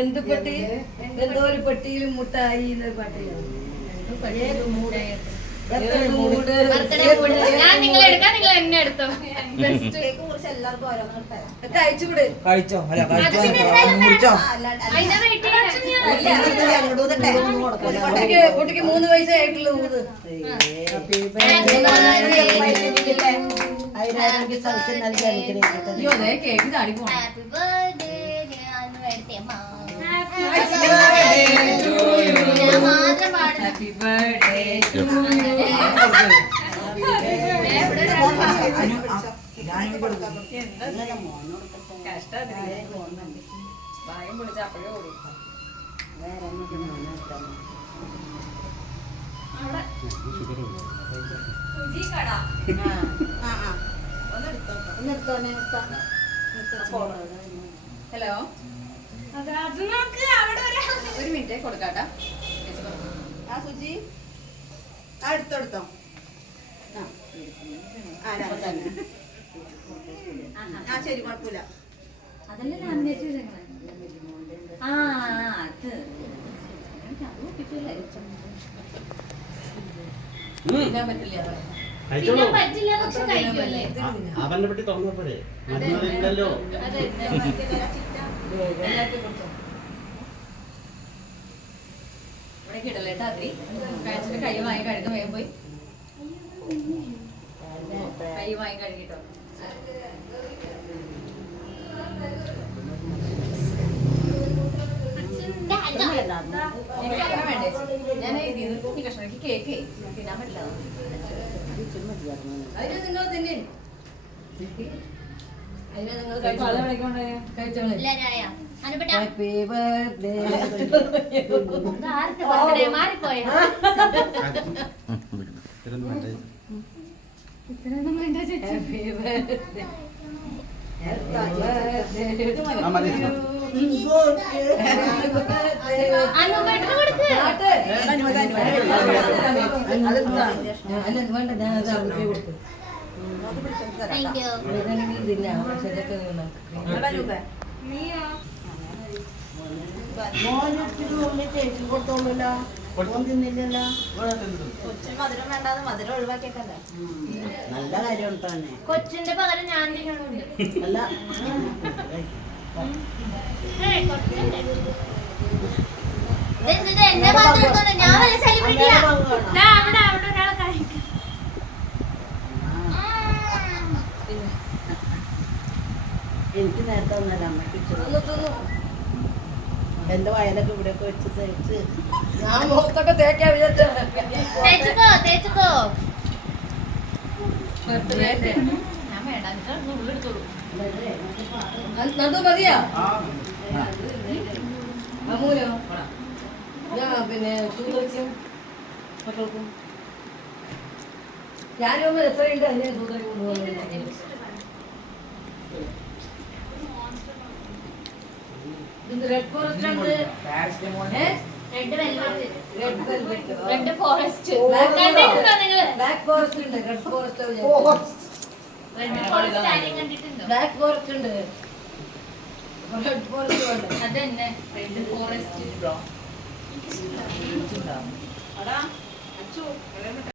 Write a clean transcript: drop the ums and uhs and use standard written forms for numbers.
എന്ത് പെട്ടി എന്തോ ഒരു പെട്ടിയിൽ മുട്ടായി എന്നൊരു പാട്ടില്ല. ഞാൻ നിങ്ങളെ എടുക്കാം, നിങ്ങൾ എന്നെ എടുത്തോ. കഴിച്ചോ കുട്ടിക്ക് 3 വയസ്സായിട്ടുള്ളൂ. കേക്ക് ചാടി പോണം. ഹാപ്പി ബർത്ത്ഡേ ടു ഭാഗ്യം പൊളിച്ച അപ്പോഴേ ഓടി. ഹലോ, ഒരു മിനിറ്റ് കൊടുക്കാട്ടാ. സുജി എടുത്തോ. ശരി, കുഴപ്പമില്ല. അതല്ലേ ലാമിനേറ്റ് അവന്റെ പറ്റി തുറന്നപ്പോഴേ മറ്റല്ലോ. ഇവിടെ കിടലേട്ടാ അതിരി കഴിച്ചിട്ട് കൈ വാങ്ങി കഴുകുന്ന വേഗം പോയി കൈ വാങ്ങി കഴുകിട്ടോ. ഞാൻ കുഞ്ഞി കഷ്ണം കേക്ക് തിന്നാൻ പറ്റില്ല. അതിന് നിങ്ങൾ തന്നെ അതിനെ നിങ്ങൾ കഴിച്ചോളൂ. Happy birthday. നല്ല കാര്യം. കൊച്ചിന്റെ പകരം ഞാൻ അല്ല ഞാൻ വല്ല സെലിബ്രിറ്റിയാ. അവിടെ ഒരാളെ കഴിക്കും. എനിക്ക് നേരത്തെ ഒന്നല്ല അമ്മയ്ക്ക് എന്റെ വയലൊക്കെ ഇവിടെയൊക്കെ വെച്ച് തേച്ച് ഞാൻ മുഖത്തൊക്കെ തേക്കാൻ വിചാരിച്ചോ. നന്ദു മതിയാ അമ്മൂലോ? പിന്നെ സൂതയ്ക്കും മക്കൾക്കും ഞാനും എത്രയുണ്ട് അതിനെ സൂതറി കൊണ്ടുപോകുന്നത്. റെഡ് ഫോറസ്റ്റ് ഉണ്ട്, റെഡ് ഫോറസ്റ്റ്, ബ്ലാക്ക് ഫോറസ്റ്റ് ഉണ്ട്, റെഡ് ഫോറസ്റ്റ് ബ്ലാക്ക് ഫോറസ്റ്റ് ഉണ്ട്, റെഡ് ഫോറസ്റ്റ് ഉണ്ട്. അതന്നെ റെഡ് ഫോറസ്റ്റ്.